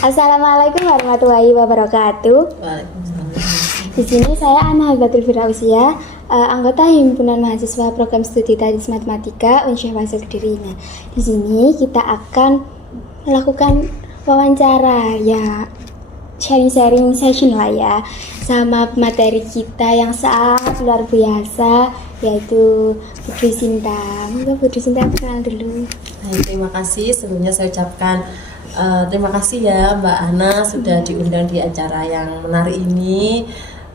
Assalamualaikum warahmatullahi wabarakatuh. Waalaikumsalam. Di sini saya Ana Habatul Firausia, anggota Himpunan Mahasiswa Program Studi Teknik Matematika Unsyah Wasil Kediri. Nah, di sini kita akan melakukan wawancara, ya sharing-sharing session lah ya, sama materi kita yang sangat luar biasa, yaitu Putri Sinta. Mbak Putri Sinta, kenal dulu. Hai, terima kasih. Sebelumnya saya ucapkan terima kasih ya Mbak Ana sudah diundang di acara yang menarik ini.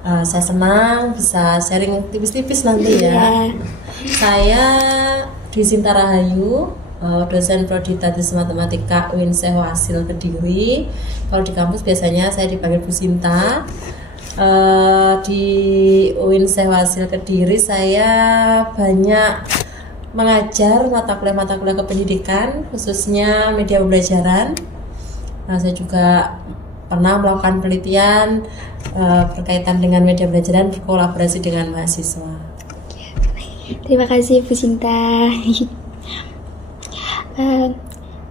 Saya senang bisa sharing tipis-tipis nanti ya. Iya. Saya Dwi Sinta Rahayu, dosen Prodi Teknik Matematika Unsyah Wasil Kediri. Kalau di kampus biasanya saya dipanggil Bu Sinta. Di Unsyah Wasil Kediri saya banyak mengajar mata kuliah kependidikan, khususnya media pembelajaran. Nah, saya juga pernah melakukan penelitian berkaitan dengan media pembelajaran, berkolaborasi dengan mahasiswa. Terima kasih Bu Sinta.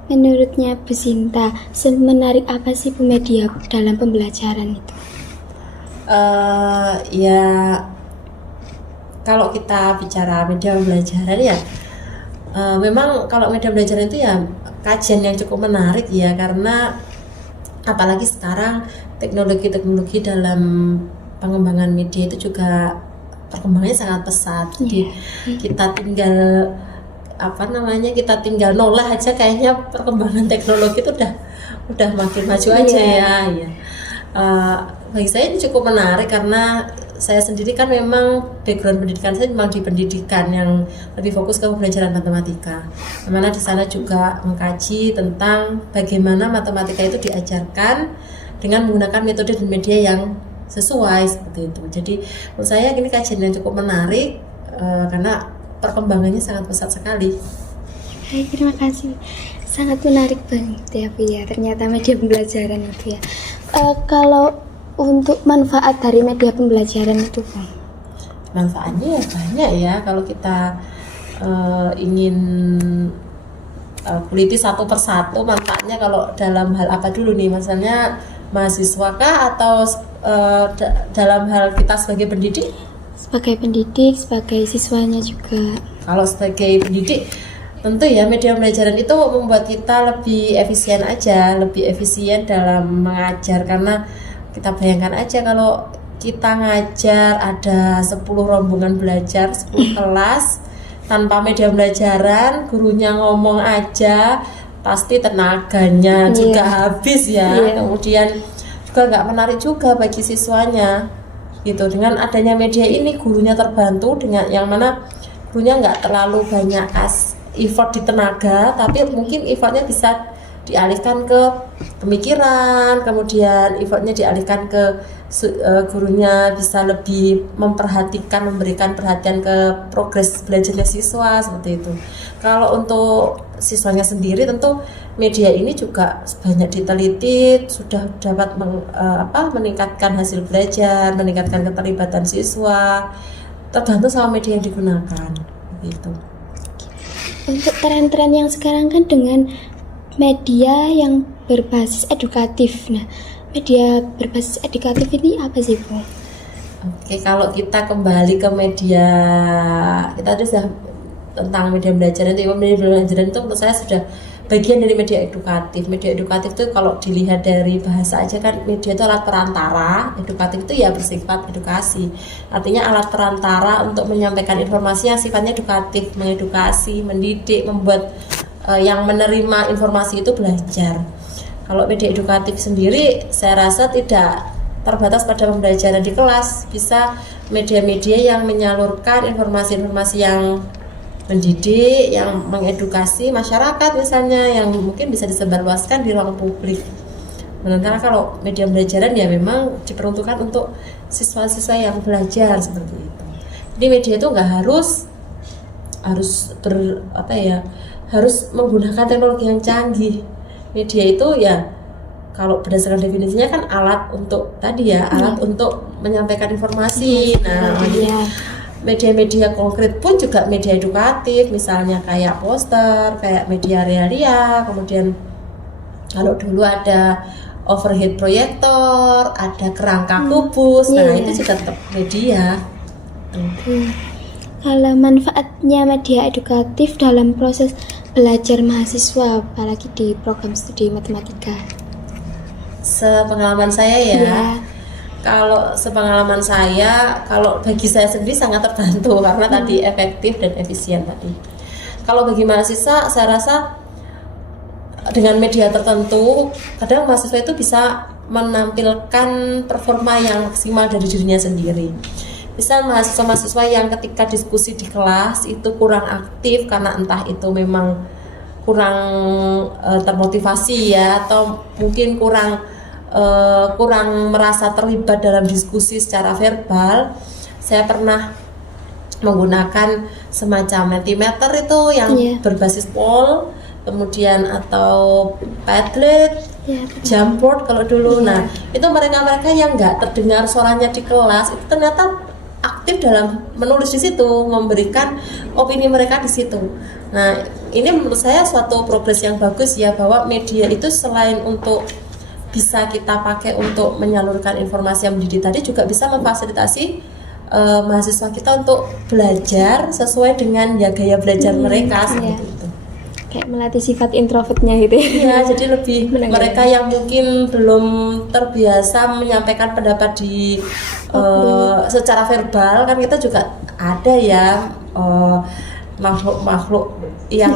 Menurutnya Bu Sinta, semenarik apa sih Bu media dalam pembelajaran itu? Ya, kalau kita bicara media pembelajaran ya, memang kalau media pembelajaran itu ya kajian yang cukup menarik ya, karena apalagi sekarang teknologi dalam pengembangan media itu juga perkembangannya sangat pesat. Jadi kita tinggal kita tinggal noleh aja, kayaknya perkembangan teknologi itu udah makin maju aja ya. Bagi saya ini cukup menarik karena saya sendiri kan memang background pendidikan saya memang di pendidikan yang lebih fokus ke pembelajaran matematika. Dimana di sana juga mengkaji tentang bagaimana matematika itu diajarkan dengan menggunakan metode dan media yang sesuai seperti itu. Jadi menurut saya ini kajian yang cukup menarik karena perkembangannya sangat pesat sekali. Baik, terima kasih. Sangat menarik banget ya Bu ya. Ternyata media pembelajaran itu ya. Kalau untuk manfaat dari media pembelajaran itu Bu? Manfaatnya ya banyak ya, kalau kita ingin kuliti satu persatu manfaatnya. Kalau dalam hal apa dulu nih, misalnya mahasiswa kah atau dalam hal kita sebagai pendidik? Sebagai pendidik, sebagai siswanya juga. Kalau sebagai pendidik tentu ya media pembelajaran itu membuat kita lebih efisien dalam mengajar. Karena kita bayangkan aja kalau kita ngajar ada 10 rombongan belajar, 10 kelas tanpa media pembelajaran, gurunya ngomong aja pasti tenaganya juga habis ya. Kemudian juga nggak menarik juga bagi siswanya gitu. Dengan adanya media ini gurunya terbantu, dengan yang mana gurunya nggak terlalu banyak effort di tenaga, tapi mungkin effortnya bisa dialihkan ke pemikiran, kemudian effortnya dialihkan ke gurunya bisa lebih memberikan perhatian ke progres belajarnya siswa seperti itu. Kalau untuk siswanya sendiri tentu media ini juga banyak diteliti, sudah dapat meningkatkan hasil belajar, meningkatkan keterlibatan siswa, tergantung sama media yang digunakan gitu. Untuk tren-tren yang sekarang kan dengan media yang berbasis edukatif. Nah, media berbasis edukatif ini apa sih Bu? Oke, kalau kita kembali ke media, kita sudah tentang media pembelajaran itu. Media pembelajaran itu menurut saya sudah bagian dari media edukatif. Media edukatif itu kalau dilihat dari bahasa aja kan, media itu alat perantara. Edukatif itu ya bersifat edukasi. Artinya alat perantara untuk menyampaikan informasi yang sifatnya edukatif, mengedukasi, mendidik, membuat yang menerima informasi itu belajar. Kalau media edukatif sendiri saya rasa tidak terbatas pada pembelajaran di kelas, bisa media-media yang menyalurkan informasi-informasi yang mendidik, yang mengedukasi masyarakat misalnya, yang mungkin bisa disebarluaskan di ruang publik. Sementara kalau media pembelajaran ya memang diperuntukkan untuk siswa-siswa yang belajar seperti itu. Jadi media itu nggak harus harus menggunakan teknologi yang canggih. Media itu ya kalau berdasarkan definisinya kan alat untuk alat untuk menyampaikan informasi. Nah, media-media konkret pun juga media edukatif, misalnya kayak poster, kayak media realia, kemudian Kalau dulu ada overhead proyektor, ada kerangka kubus, nah Iya. itu juga tetap media. Kalau manfaatnya media edukatif dalam proses belajar mahasiswa, apalagi di program studi matematika. Sepengalaman saya ya, Iya. kalau sepengalaman saya, kalau bagi saya sendiri sangat terbantu karena tadi efektif dan efisien tadi. Kalau bagi mahasiswa, saya rasa dengan media tertentu, kadang mahasiswa itu bisa menampilkan performa yang maksimal dari dirinya sendiri. Misal mahasiswa-mahasiswa yang ketika diskusi di kelas itu kurang aktif karena entah itu memang kurang termotivasi ya, atau mungkin kurang merasa terlibat dalam diskusi secara verbal. Saya pernah menggunakan semacam Mentimeter itu yang Iya. berbasis poll, kemudian atau Padlet, Ya, Jamboard kalau dulu. Nah, itu mereka-mereka yang nggak terdengar suaranya di kelas itu ternyata aktif dalam menulis di situ, memberikan opini mereka di situ. Nah, ini menurut saya suatu progres yang bagus ya, bahwa media itu selain untuk bisa kita pakai untuk menyalurkan informasi yang mendidik tadi, juga bisa memfasilitasi mahasiswa kita untuk belajar sesuai dengan ya gaya belajar mereka seperti iya. itu. Kayak melatih sifat introvertnya gitu ya. Ya, jadi lebih Mendengar. mereka yang mungkin belum terbiasa menyampaikan pendapat di secara verbal, kan kita juga ada ya makhluk-makhluk yang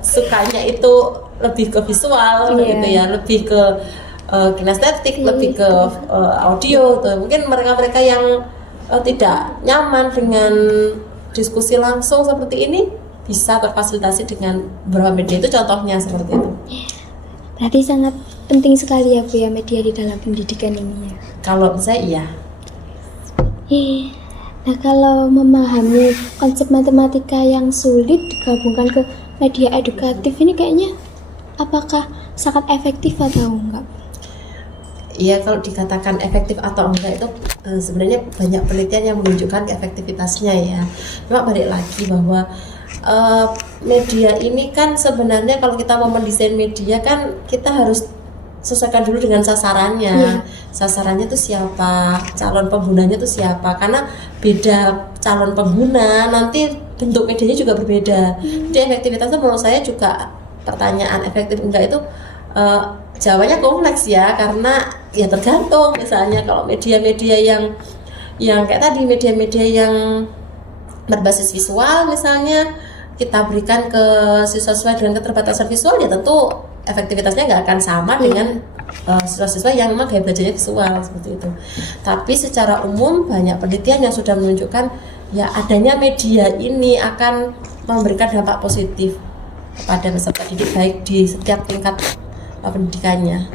sukanya itu lebih ke visual gitu ya, lebih ke kinestetik, lebih ke audio tuh. Mungkin mereka-mereka yang tidak nyaman dengan diskusi langsung seperti ini bisa terfasilitasi dengan beberapa media, itu contohnya seperti itu. Berarti sangat penting sekali ya Bu ya media di dalam pendidikan ini ya. Kalau saya iya. Nah, kalau memahami konsep matematika yang sulit digabungkan ke media edukatif ini kayaknya apakah sangat efektif atau enggak? Iya, kalau dikatakan efektif atau enggak itu sebenarnya banyak penelitian yang menunjukkan efektivitasnya ya. Cuma balik lagi bahwa media ini kan sebenarnya kalau kita mau mendesain media kan kita harus sesuaikan dulu dengan sasarannya. Iya. Sasarannya itu siapa, calon penggunanya itu siapa, karena beda calon pengguna nanti bentuk medianya juga berbeda. Jadi efektivitasnya menurut saya juga, pertanyaan efektif enggak itu jawabannya kompleks ya, karena ya tergantung. Misalnya kalau media-media yang kayak tadi, media-media yang berbasis visual misalnya, kita berikan ke siswa-siswa dengan keterbatasan visual, ya tentu efektivitasnya nggak akan sama dengan siswa-siswa yang memang gaya belajarnya visual seperti itu. Tapi secara umum banyak penelitian yang sudah menunjukkan ya adanya media ini akan memberikan dampak positif kepada peserta didik baik di setiap tingkat pendidikannya.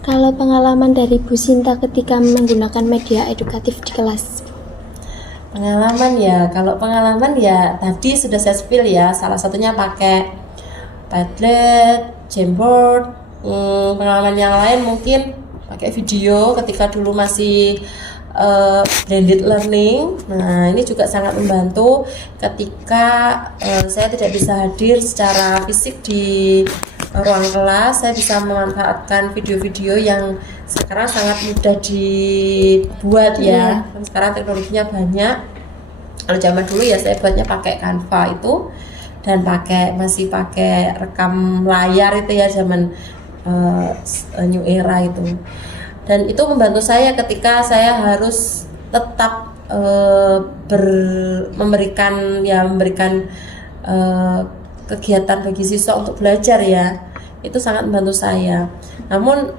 Kalau pengalaman dari Bu Sinta ketika menggunakan media edukatif di kelas. Pengalaman ya, kalau pengalaman ya tadi sudah saya spill ya, salah satunya pakai Padlet, Jamboard. Pengalaman yang lain mungkin pakai video ketika dulu masih blended learning. Nah, ini juga sangat membantu ketika saya tidak bisa hadir secara fisik di ruang kelas. Saya bisa memanfaatkan video-video yang sekarang sangat mudah dibuat ya. Sekarang teknologinya banyak. Kalau zaman dulu ya saya buatnya pakai Canva itu, dan masih pakai rekam layar itu ya, zaman new era itu. Dan itu membantu saya ketika saya harus tetap memberikan kegiatan bagi siswa untuk belajar ya. Itu sangat membantu saya. Namun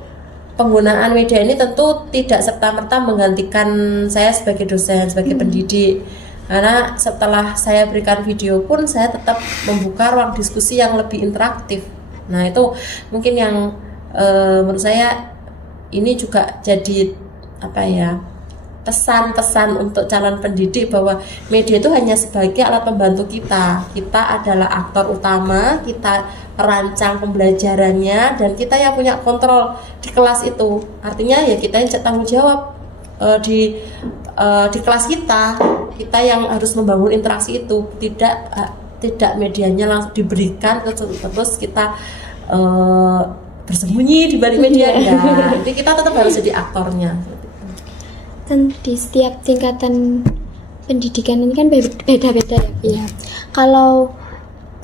penggunaan media ini tentu tidak serta-merta menggantikan saya sebagai dosen, sebagai pendidik. Karena setelah saya berikan video pun saya tetap membuka ruang diskusi yang lebih interaktif. Nah, itu mungkin yang menurut saya ini juga jadi pesan-pesan untuk calon pendidik, bahwa media itu hanya sebagai alat pembantu kita. Kita adalah aktor utama, kita rancang pembelajarannya, dan kita yang punya kontrol di kelas itu. Artinya ya kita yang tanggung jawab di kelas kita yang harus membangun interaksi itu. Tidak medianya langsung diberikan terus kita eh, bersembunyi di balik media enggak. Jadi kita tetap harus jadi aktornya. Kan di setiap tingkatan pendidikan ini kan beda-beda ya Bu ya. Kalau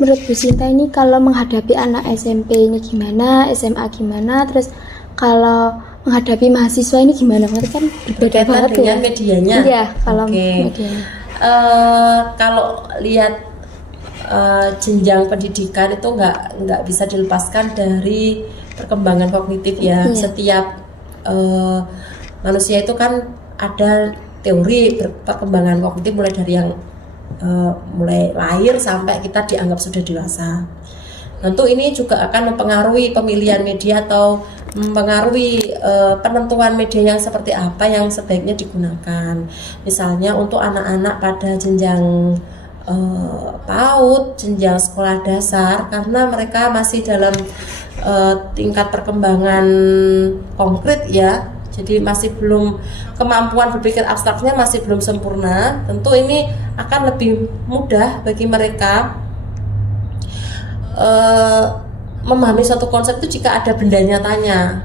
menurut Bu Sinta ini kalau menghadapi anak SMP ini gimana, SMA gimana, terus kalau menghadapi mahasiswa ini gimana? Berarti kan berbeda banget dengan ya. medianya. Iya, kalau Oke. medianya. Kalau lihat jenjang pendidikan itu nggak bisa dilepaskan dari perkembangan kognitif ya. Iya. Setiap manusia itu kan ada teori perkembangan kognitif mulai dari yang mulai lahir sampai kita dianggap sudah dewasa. Tentu ini juga akan mempengaruhi pemilihan media atau mempengaruhi penentuan media yang seperti apa yang sebaiknya digunakan. Misalnya untuk anak-anak pada jenjang PAUD, jenjang sekolah dasar, karena mereka masih dalam tingkat perkembangan konkret ya. Jadi masih belum, kemampuan berpikir abstraknya masih belum sempurna. Tentu ini akan lebih mudah bagi mereka memahami suatu konsep itu jika ada benda nyatanya.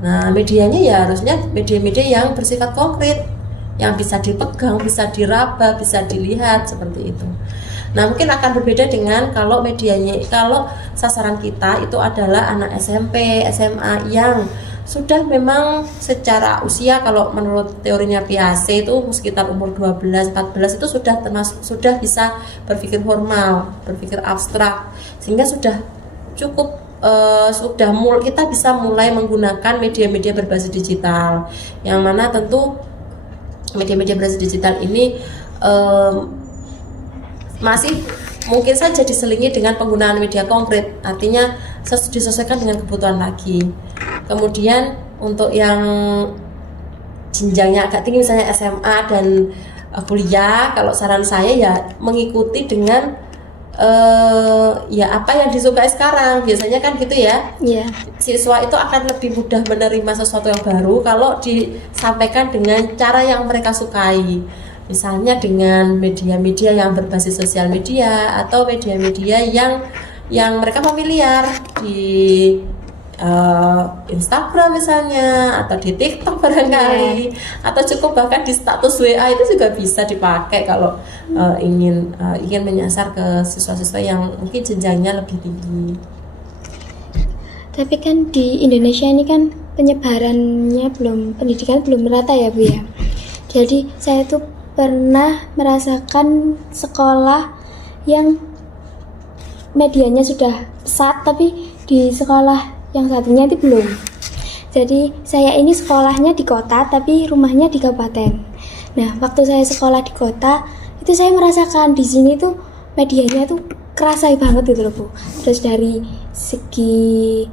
Nah, medianya ya harusnya media-media yang bersifat konkret, yang bisa dipegang, bisa diraba, bisa dilihat seperti itu. Nah, mungkin akan berbeda dengan kalau medianya, kalau sasaran kita itu adalah anak SMP, SMA yang sudah memang secara usia, kalau menurut teorinya Piaget itu sekitar umur 12-14 itu sudah termasuk, sudah bisa berpikir formal, berpikir abstrak, sehingga sudah cukup kita bisa mulai menggunakan media-media berbasis digital, yang mana tentu media-media berbasis digital ini masih mungkin saja diselingi dengan penggunaan media konkret, artinya disesuaikan dengan kebutuhan lagi. Kemudian untuk yang jenjangnya agak tinggi misalnya SMA dan kuliah, kalau saran saya ya mengikuti dengan ya apa yang disukai sekarang, biasanya kan gitu ya. Iya. Siswa itu akan lebih mudah menerima sesuatu yang baru kalau disampaikan dengan cara yang mereka sukai. Misalnya dengan media-media yang berbasis sosial media atau media-media yang mereka familiar di Instagram misalnya, atau di TikTok barangkali, atau cukup bahkan di status WA itu juga bisa dipakai kalau ingin menyasar ke siswa-siswa yang mungkin jenjangnya lebih tinggi. Tapi kan di Indonesia ini kan penyebarannya pendidikan belum merata ya Bu ya. Jadi saya tuh pernah merasakan sekolah yang medianya sudah pesat, tapi di sekolah yang satunya itu belum. Jadi saya ini sekolahnya di kota tapi rumahnya di kabupaten. Nah, waktu saya sekolah di kota itu saya merasakan di sini tuh medianya tuh kerasa banget gitu loh Bu. Terus dari segi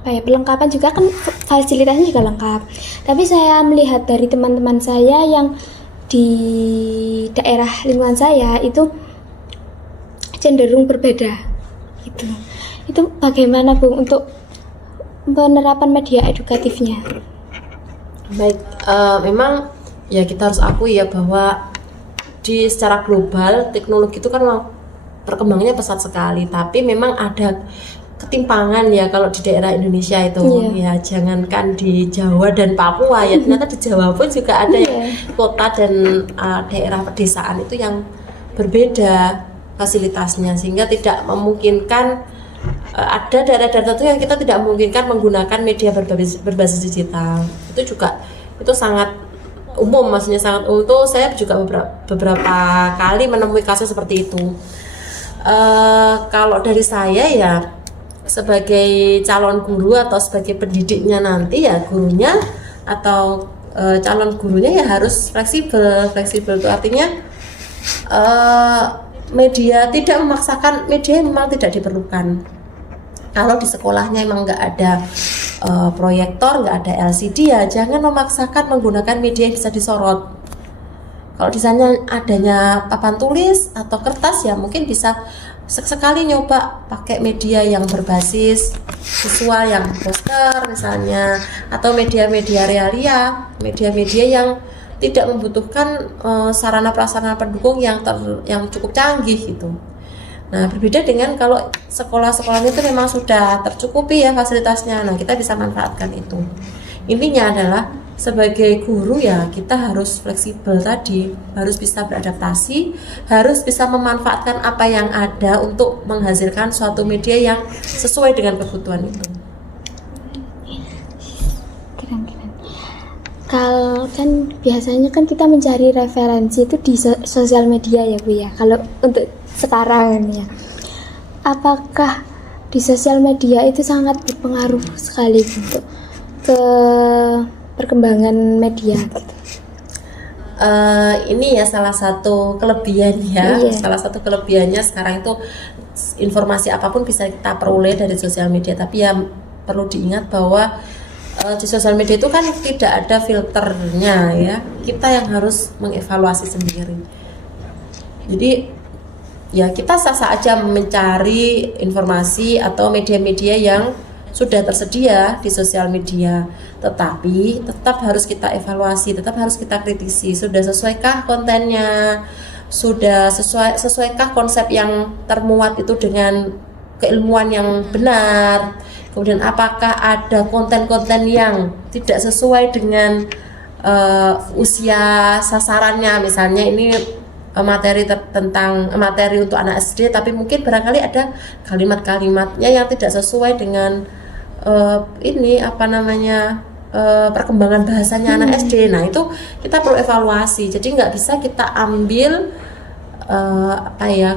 perlengkapan juga kan fasilitasnya juga lengkap. Tapi saya melihat dari teman-teman saya yang di daerah lingkungan saya itu cenderung berbeda gitu. Itu bagaimana Bu untuk penerapan media edukatifnya? Baik, memang ya kita harus akui ya bahwa secara global teknologi itu kan memang perkembangannya pesat sekali, tapi memang ada ketimpangan ya kalau di daerah Indonesia itu. Ya jangankan di Jawa dan Papua ya, ternyata di Jawa pun juga ada yang kota dan daerah pedesaan itu yang berbeda fasilitasnya, sehingga tidak memungkinkan. Ada daerah-daerah tertentu yang kita tidak memungkinkan menggunakan media berbasis digital. Itu sangat umum, maksudnya sangat umum. Itu saya juga beberapa kali menemui kasus seperti itu. Kalau dari saya ya sebagai calon guru atau sebagai pendidiknya nanti ya, gurunya atau calon gurunya ya harus fleksibel itu artinya media tidak memaksakan, media memang tidak diperlukan. Kalau di sekolahnya emang nggak ada proyektor, nggak ada LCD ya jangan memaksakan menggunakan media yang bisa disorot. Kalau di sana adanya papan tulis atau kertas ya mungkin bisa sekali nyoba pakai media yang berbasis visual, yang poster misalnya, atau media-media realia, media-media yang tidak membutuhkan sarana prasarana pendukung yang cukup canggih gitu. Nah, berbeda dengan kalau sekolah-sekolah itu memang sudah tercukupi ya fasilitasnya. Nah, kita bisa manfaatkan itu. Intinya adalah sebagai guru ya kita harus fleksibel tadi, harus bisa beradaptasi, harus bisa memanfaatkan apa yang ada untuk menghasilkan suatu media yang sesuai dengan kebutuhan itu. Keren-keren. Kalau kan biasanya kan kita mencari referensi itu di sosial media ya Bu ya. Kalau untuk sekarang ini ya, apakah di sosial media itu sangat berpengaruh sekali untuk ke perkembangan media gitu? Ini ya salah satu kelebihan ya. Iya. Salah satu kelebihannya sekarang itu informasi apapun bisa kita peroleh dari sosial media. Tapi ya perlu diingat bahwa di sosial media itu kan tidak ada filternya ya. Kita yang harus mengevaluasi sendiri. Jadi ya kita sah-sah aja mencari informasi atau media-media yang sudah tersedia di sosial media, tetapi tetap harus kita evaluasi, tetap harus kita kritisi. Sudah sesuaikah kontennya? Sudah sesuaikah konsep yang termuat itu dengan keilmuan yang benar? Kemudian apakah ada konten-konten yang tidak sesuai dengan usia sasarannya? Misalnya ini materi tentang materi untuk anak SD, tapi mungkin barangkali ada kalimat-kalimatnya yang tidak sesuai dengan perkembangan bahasanya anak SD. Nah itu kita perlu evaluasi. Jadi nggak bisa kita ambil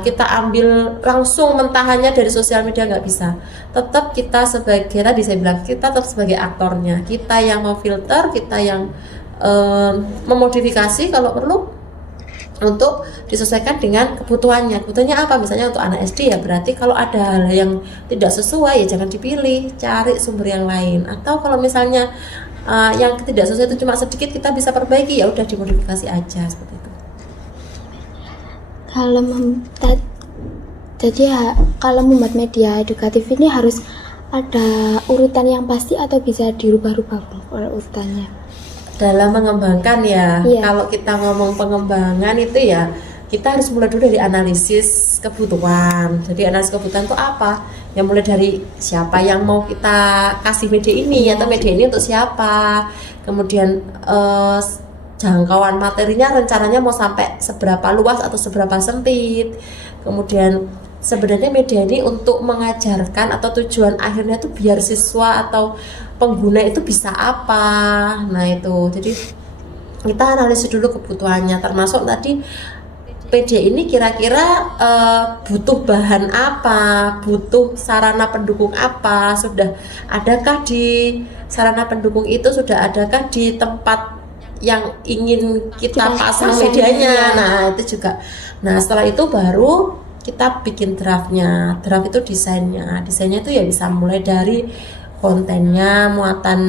kita ambil langsung mentahannya dari sosial media, nggak bisa. Tetap kita sebagai, tadi saya bilang, kita tetap sebagai aktornya, kita yang memfilter, kita yang memodifikasi kalau perlu untuk disesuaikan dengan kebutuhannya. Kebutuhannya apa? Misalnya untuk anak SD ya berarti kalau ada hal yang tidak sesuai ya jangan dipilih, cari sumber yang lain. Atau kalau misalnya yang tidak sesuai itu cuma sedikit, kita bisa perbaiki, ya udah dimodifikasi aja seperti itu. Kalau membuat media edukatif ini harus ada urutan yang pasti atau bisa dirubah-rubah urutannya? Dalam mengembangkan ya, Iya. Kalau kita ngomong pengembangan itu ya kita harus mulai dulu dari analisis kebutuhan. Jadi analisis kebutuhan itu apa? Ya mulai dari siapa yang mau kita kasih media ini, atau media ini untuk siapa. Kemudian jangkauan materinya rencananya mau sampai seberapa luas atau seberapa sempit. Kemudian sebenarnya media ini untuk mengajarkan atau tujuan akhirnya itu biar siswa atau pengguna itu bisa apa. Nah itu, jadi kita analisis dulu kebutuhannya, termasuk tadi media ini kira-kira butuh bahan apa, butuh sarana pendukung apa, sudah adakah di sarana pendukung itu, sudah adakah di tempat yang ingin kita pasang medianya. Nah itu juga. Nah setelah itu baru kita bikin draftnya. Draft itu desainnya itu ya bisa mulai dari kontennya, muatan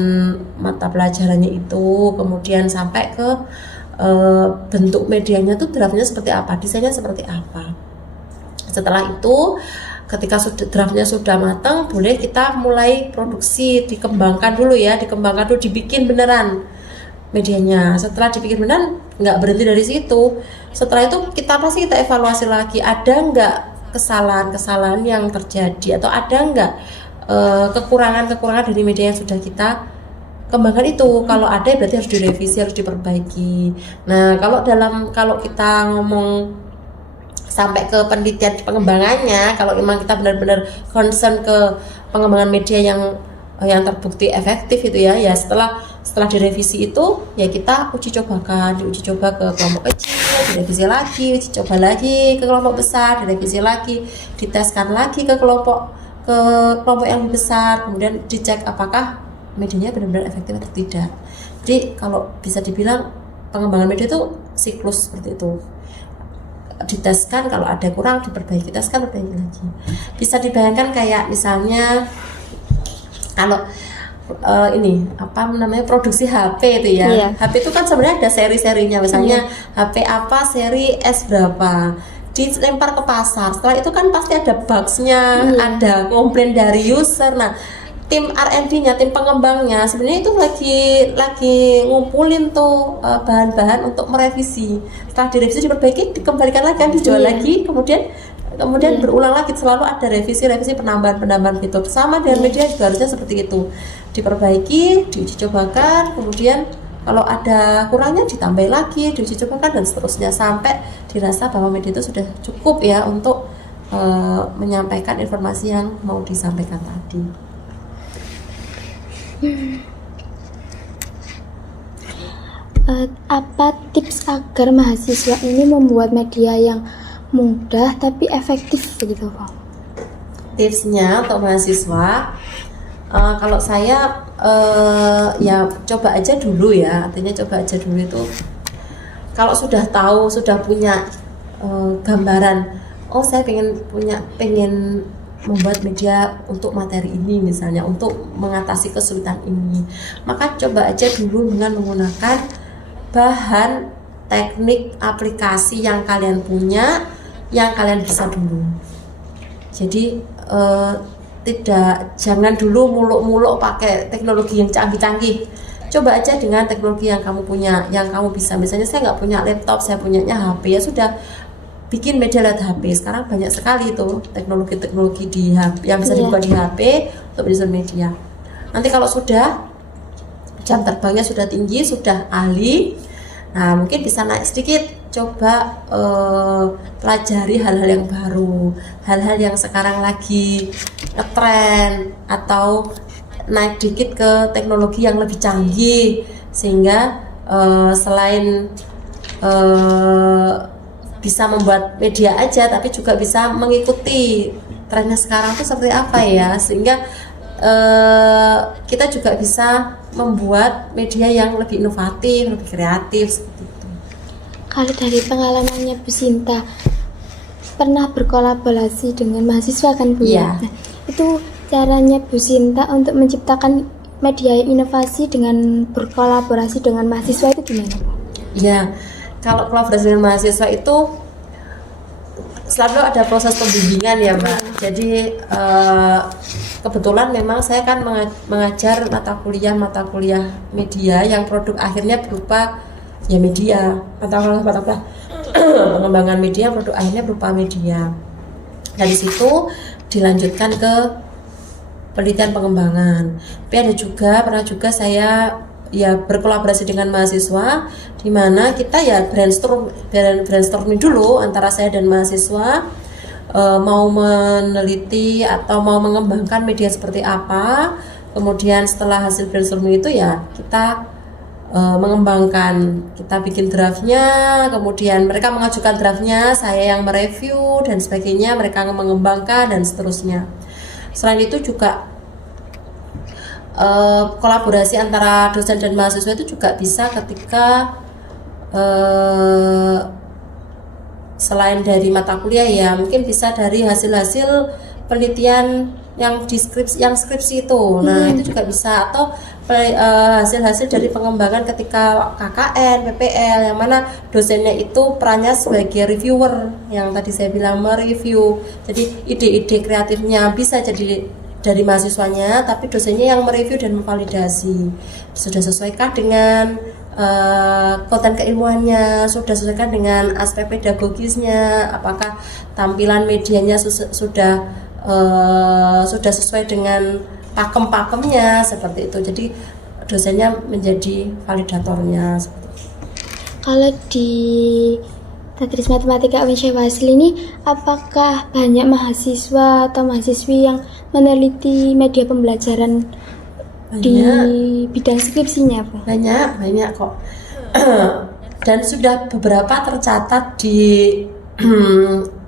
mata pelajarannya itu, kemudian sampai ke bentuk medianya tuh draftnya seperti apa, desainnya seperti apa. Setelah itu ketika draftnya sudah matang, boleh kita mulai produksi, dikembangkan dulu, dibikin beneran medianya. Setelah dibikin beneran, nggak berhenti dari situ. Setelah itu kita evaluasi lagi, ada nggak kesalahan-kesalahan yang terjadi, atau ada nggak kekurangan-kekurangan dari media yang sudah kita kembangkan itu. Kalau ada berarti harus direvisi, harus diperbaiki. Nah kalau kita ngomong sampai ke penelitian pengembangannya, kalau memang kita benar-benar concern ke pengembangan media yang terbukti efektif itu ya setelah direvisi itu ya kita uji coba ke kelompok kecil, direvisi lagi, uji coba lagi ke kelompok besar, direvisi lagi, diteskan lagi ke kelompok yang lebih besar, kemudian dicek apakah medianya benar-benar efektif atau tidak. Jadi kalau bisa dibilang pengembangan media itu siklus seperti itu. Diteskan, kalau ada kurang diperbaiki, teskan, perbaiki lagi. Bisa dibayangkan kayak misalnya kalau produksi HP itu ya. Iya. HP itu kan sebenarnya ada seri-serinya, misalnya HP apa seri S berapa, dilempar ke pasar. Setelah itu kan pasti ada bugs-nya, ada komplain dari user. Nah, tim R&D-nya, tim pengembangnya sebenarnya itu lagi ngumpulin tuh bahan-bahan untuk merevisi. Setelah direvisi, diperbaiki, dikembalikan lagi, dijual lagi, kemudian kemudian Iya. berulang lagi, selalu ada revisi penambahan fitur. Sama dengan media juga harusnya seperti itu, diperbaiki, diuji cobakan, kemudian kalau ada kurangnya ditambah lagi, diuji cobakan dan seterusnya sampai dirasa bahwa media itu sudah cukup ya untuk menyampaikan informasi yang mau disampaikan tadi. Apa tips agar mahasiswa ini membuat media yang mudah tapi efektif begitu Pak? Tipsnya untuk mahasiswa, kalau saya ya coba aja dulu ya, artinya coba aja dulu itu kalau sudah tahu, sudah punya gambaran, oh saya pengen membuat media untuk materi ini misalnya, untuk mengatasi kesulitan ini, maka coba aja dulu dengan menggunakan bahan, teknik, aplikasi yang kalian punya, yang kalian bisa dulu. Jadi jangan dulu muluk-muluk pakai teknologi yang canggih-canggih. Coba aja dengan teknologi yang kamu punya, yang kamu bisa. Misalnya saya nggak punya laptop, saya punyanya HP, ya sudah bikin media lewat HP. Sekarang banyak sekali itu teknologi di HP yang bisa dibuka di HP untuk menyusun media. Nanti kalau sudah jam terbangnya sudah tinggi, sudah ahli, nah mungkin bisa naik sedikit, coba pelajari hal-hal yang baru, hal-hal yang sekarang lagi ngetren, atau naik dikit ke teknologi yang lebih canggih, sehingga selain bisa membuat media aja, tapi juga bisa mengikuti trennya sekarang itu seperti apa ya, sehingga kita juga bisa membuat media yang lebih inovatif, lebih kreatif seperti itu. Kalau dari pengalamannya Bu Sinta, pernah berkolaborasi dengan mahasiswa kan Bu? Iya. Nah, itu caranya Bu Sinta untuk menciptakan media inovasi dengan berkolaborasi dengan mahasiswa itu gimana Bu? Ya, kalau kolaborasi dengan mahasiswa itu selalu ada proses pembimbingan ya Mbak. Jadi kebetulan memang saya kan mengajar mata kuliah media yang produk akhirnya berupa ya media, mata kuliah pengembangan media, produk akhirnya berupa media. Dari situ dilanjutkan ke penelitian pengembangan. Tapi ada juga pernah juga saya ya berkolaborasi dengan mahasiswa, di mana kita ya brainstorming dulu antara saya dan mahasiswa, mau meneliti atau mau mengembangkan media seperti apa. Kemudian setelah hasil brainstorming itu ya kita mengembangkan, kita bikin draftnya, kemudian mereka mengajukan draftnya, saya yang mereview dan sebagainya, mereka mengembangkan dan seterusnya. Selain itu juga kolaborasi antara dosen dan mahasiswa itu juga bisa ketika selain dari mata kuliah ya, mungkin bisa dari hasil-hasil penelitian yang skripsi itu. Nah, itu juga bisa, atau hasil-hasil dari pengembangan ketika KKN, PPL, yang mana dosennya itu perannya sebagai reviewer, yang tadi saya bilang mereview. Jadi ide-ide kreatifnya bisa jadi dari mahasiswanya, tapi dosennya yang mereview dan memvalidasi sudah sesuaikah dengan konten keilmuannya, sudah sesuaikan dengan aspek pedagogisnya, apakah tampilan medianya sudah sesuai dengan pakem-pakemnya, seperti itu. Jadi dosennya menjadi validatornya seperti itu. Kalau di Tadris Matematika Syekh Wasil ini, apakah banyak mahasiswa atau mahasiswi yang meneliti media pembelajaran di bidang skripsinya, Bu? Banyak kok. Dan sudah beberapa tercatat di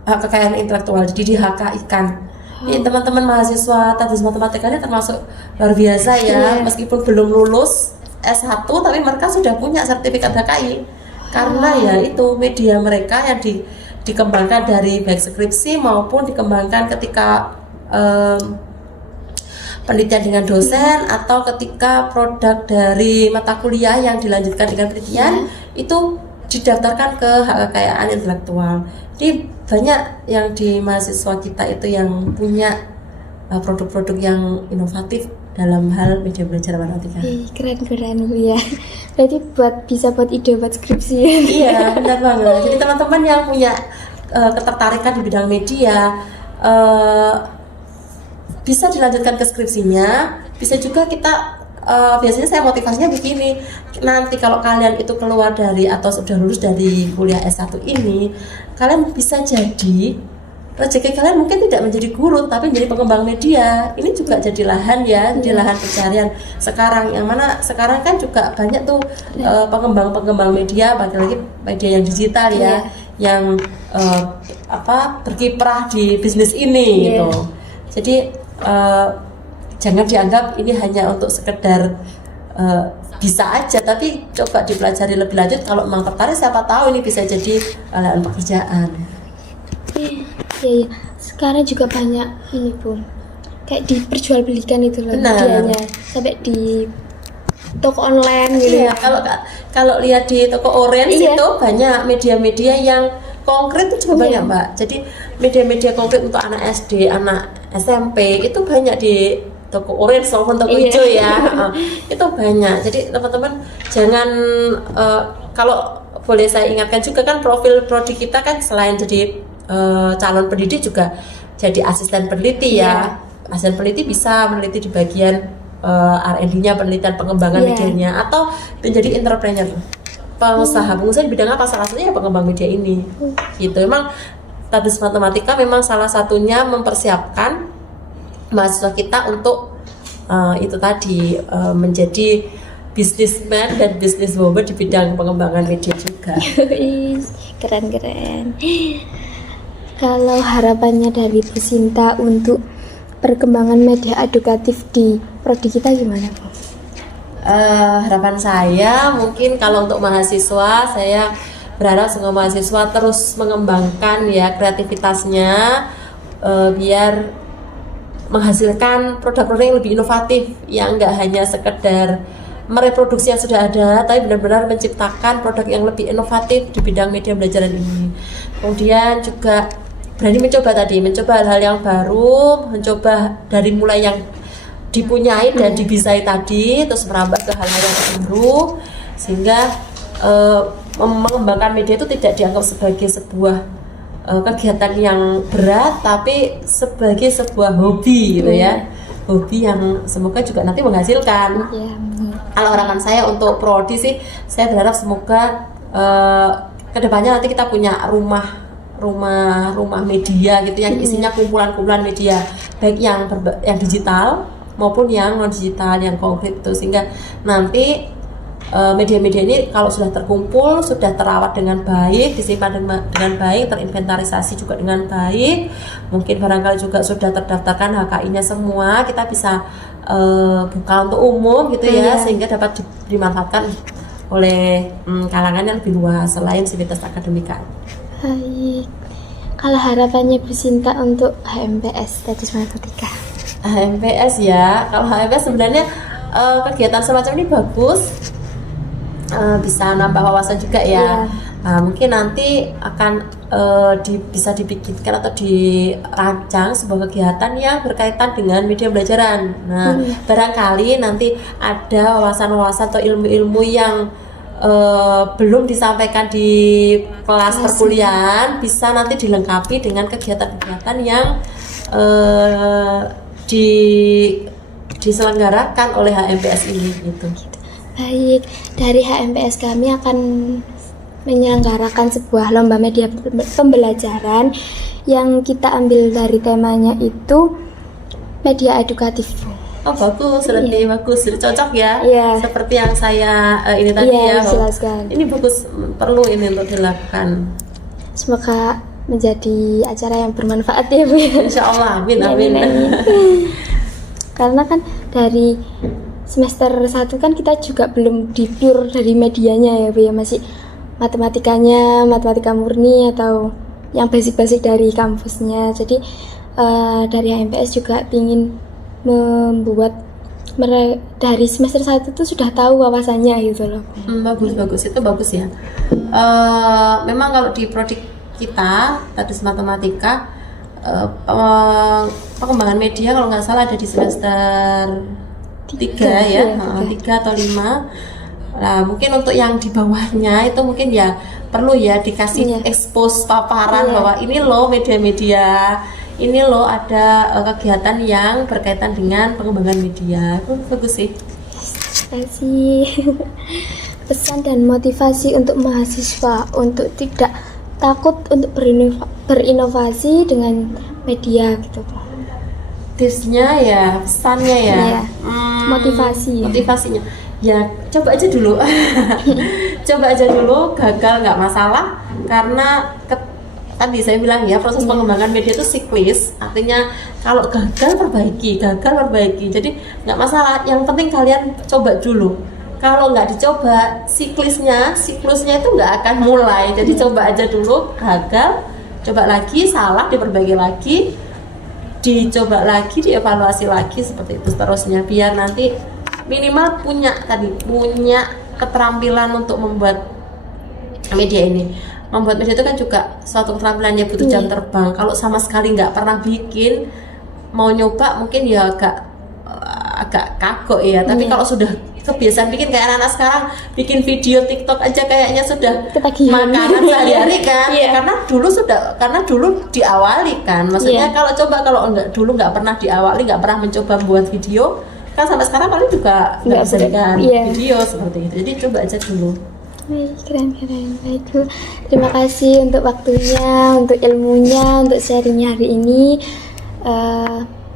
hak kekayaan intelektual, jadi di HKI-kan. Ini teman-teman mahasiswa Tadris Matematika ini termasuk luar biasa ya, meskipun belum lulus S1 tapi mereka sudah punya sertifikat HKI. Karena ya itu media mereka yang dikembangkan dari baik skripsi maupun dikembangkan ketika penelitian dengan dosen, atau ketika produk dari mata kuliah yang dilanjutkan dengan penelitian itu didaftarkan ke hak kekayaan intelektual. Jadi banyak yang di mahasiswa kita itu yang punya produk-produk yang inovatif dalam hal media belajar matematika. Keren-keren Bu ya. Berarti bisa buat ide buat skripsi. Iya, benar banget. Jadi teman-teman yang punya ketertarikan di bidang media, bisa dilanjutkan ke skripsinya, bisa juga kita biasanya saya motivasinya begini, nanti kalau kalian itu keluar dari atau sudah lulus dari kuliah S1 ini, kalian bisa jadi rezeki kalian mungkin tidak menjadi guru tapi menjadi pengembang media. Ini juga jadi lahan ya, jadi lahan pencarian sekarang, yang mana sekarang kan juga banyak tuh pengembang media, apalagi media yang digital ya, yang berkiprah di bisnis ini gitu. Jadi jangan dianggap ini hanya untuk sekedar bisa aja, tapi coba dipelajari lebih lanjut. Kalau memang tertarik, siapa tahu ini bisa jadi lahan pekerjaan. Iya. Sekarang juga banyak ini pun kayak diperjualbelikan itu loh medianya, sampai di toko online gitu. Iya, kalau lihat di toko Orange itu banyak media-media yang konkret itu juga banyak Mbak. Jadi media-media konkret untuk anak SD, anak SMP itu banyak di toko Orange maupun toko hijau ya. Itu banyak. Jadi teman-teman jangan kalau boleh saya ingatkan juga kan, profil prodi kita kan selain jadi calon pendidik juga jadi asisten peneliti ya. Asisten peneliti bisa meneliti di bagian R&D-nya, penelitian pengembangan medianya, atau menjadi entrepreneur, pengusaha di bidang apa, salah satunya ya pengembang media ini. Gitu. Memang Tadus Matematika memang salah satunya mempersiapkan mahasiswa kita untuk itu tadi menjadi businessman dan businesswoman di bidang pengembangan media juga. Keren. Kalau harapannya dari Bu Sinta untuk perkembangan media edukatif di prodi kita gimana, Bu? Harapan saya mungkin kalau untuk mahasiswa, saya berharap semua mahasiswa terus mengembangkan ya kreativitasnya, biar menghasilkan produk-produk yang lebih inovatif, yang enggak hanya sekedar mereproduksi yang sudah ada, tapi benar-benar menciptakan produk yang lebih inovatif di bidang media pembelajaran ini. Kemudian juga berani mencoba hal-hal yang baru, mencoba dari mulai yang dipunyai dan dibisai tadi, terus merambah ke hal-hal yang baru, sehingga mengembangkan media itu tidak dianggap sebagai sebuah kegiatan yang berat, tapi sebagai sebuah hobi gitu ya, hobi yang semoga juga nanti menghasilkan. Kalau harapan saya untuk prodi sih, saya berharap semoga kedepannya nanti kita punya rumah media gitu, yang isinya kumpulan media, baik yang digital maupun yang non digital, yang konkret itu, sehingga nanti media-media ini kalau sudah terkumpul, sudah terawat dengan baik, disimpan dengan baik, terinventarisasi juga dengan baik, mungkin barangkali juga sudah terdaftarkan HKI-nya semua, kita bisa buka untuk umum gitu ya, sehingga dapat dimanfaatkan oleh kalangan yang lebih luas selain sivitas akademika. Baik. Kalau harapannya Bu Sinta untuk HMPS Tadus Matematika? HMPS ya, kalau HMPS sebenarnya kegiatan semacam ini bagus, bisa nambah wawasan juga ya. Nah, mungkin nanti akan bisa dibikinkan atau dirancang sebuah kegiatan yang berkaitan dengan media pembelajaran. Nah, barangkali nanti ada wawasan-wawasan atau ilmu-ilmu yang belum disampaikan di kelas perkuliahan, bisa nanti dilengkapi dengan kegiatan-kegiatan yang diselenggarakan oleh HMPS ini gitu. Baik, dari HMPS kami akan menyelenggarakan sebuah lomba media pembelajaran yang kita ambil dari temanya itu media edukatif. Oh bagus, berarti bagus, cocok ya. Seperti yang saya ini tadi jelaskan. Ini bagus, perlu ini untuk dilakukan. Semoga menjadi acara yang bermanfaat ya Bu. Insya Allah, amin. Karena kan dari semester 1 kan kita juga belum di pure dari medianya ya Bu ya, masih matematika murni atau yang basic-basic dari kampusnya. Jadi dari HMPS juga ingin membuat dari semester 1 itu sudah tahu wawasannya gitu loh. Bagus, itu bagus ya. Memang kalau di prodi kita Tadus Matematika, pengembangan media kalau nggak salah ada di semester 3 ya, 3 atau 5. Nah, mungkin untuk yang di bawahnya itu mungkin ya perlu ya dikasih expose paparan bahwa ini loh media-media, ini loh ada kegiatan yang berkaitan dengan pengembangan media. Bagus sih. Terima kasih. Pesan dan motivasi untuk mahasiswa untuk tidak takut untuk berinovasi dengan media gitu. Tipsnya ya, pesannya ya, motivasinya ya coba aja dulu. Coba aja dulu, gagal nggak masalah, karena tadi saya bilang ya, proses pengembangan media itu siklis, artinya kalau gagal perbaiki, jadi nggak masalah, yang penting kalian coba dulu. Kalau nggak dicoba, siklusnya itu nggak akan mulai. Jadi coba aja dulu, gagal, coba lagi, salah, diperbaiki lagi, dicoba lagi, dievaluasi lagi, seperti itu seterusnya, biar nanti minimal punya keterampilan untuk membuat media ini. Membuat media itu kan juga suatu keterampilan yang butuh jam terbang. Kalau sama sekali nggak pernah bikin, mau nyoba mungkin ya agak kagok ya. Tapi kalau sudah kebiasaan bikin, kayak anak-anak sekarang bikin video TikTok aja kayaknya sudah makanan sehari-hari kan. Karena dulu diawali kan. Maksudnya kalau dulu nggak pernah diawali, nggak pernah mencoba membuat video, kan sampai sekarang paling juga nggak bisa bikin video seperti itu. Jadi coba aja dulu. Keren. Baik Bu, terima kasih untuk waktunya, untuk ilmunya, untuk sharingnya hari ini.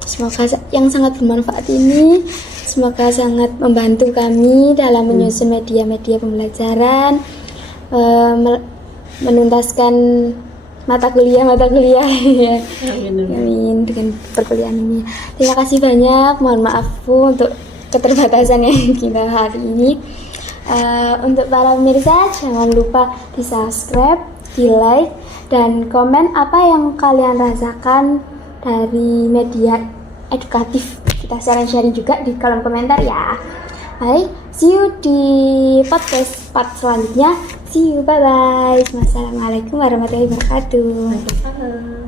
Semoga yang sangat bermanfaat ini, semoga sangat membantu kami dalam menyusun media-media pembelajaran, menuntaskan mata kuliah ya. Amin dengan perkuliahan ini. Terima kasih banyak. Mohon maaf Bu untuk keterbatasan yang kita hari ini. Untuk para pemirsa, jangan lupa di subscribe, di like, dan komen apa yang kalian rasakan dari media edukatif. Kita sharing juga di kolom komentar ya. Baik, see you di podcast part selanjutnya. See you, bye bye. Wassalamualaikum warahmatullahi wabarakatuh.